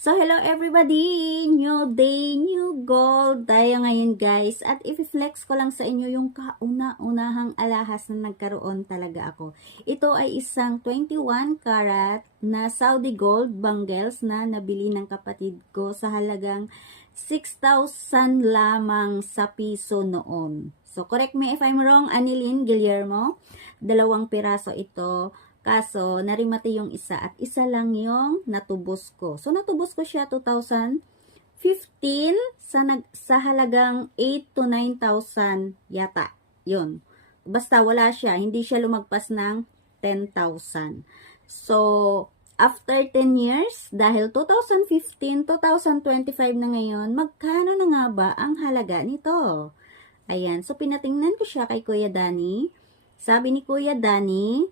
So, hello everybody! New day, new goal tayo ngayon guys. At i-flex ko lang sa inyo yung kauna-unahang alahas na nagkaroon talaga ako. Ito ay isang 21 karat na Saudi gold bangles na nabili ng kapatid ko sa halagang 6,000 lamang sa piso noon. So, correct me if I'm wrong, Anilin Guillermo. 2 piraso ito. Kaso, narimate yung isa at isa lang yung natubos ko. So, natubos ko siya 2015 sa halagang 8 to 9,000 yata. Yun. Basta wala siya. Hindi siya lumagpas ng 10,000. So, after 10 years, dahil 2015, 2025 na ngayon, magkano na nga ba ang halaga nito? Ayan. So, pinatingnan ko siya kay Kuya Danny. Sabi ni Kuya Danny,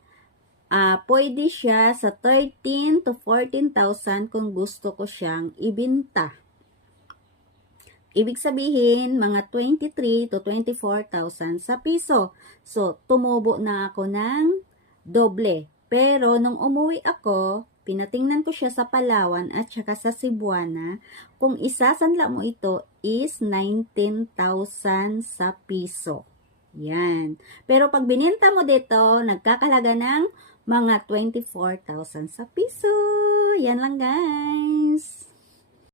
pwede siya sa 13 to 14,000 kung gusto ko siyang ibenta. Ibig sabihin, mga 23 to 24,000 sa piso. So, tumubo na ako ng doble. Pero, nung umuwi ako, pinatingnan ko siya sa Palawan at saka sa Cebuana. Kung isasanla mo ito is 19,000 sa piso. Yan. Pero pag binenta mo dito, nagkakalaga ng mga 24,000 sa piso. Yan lang guys.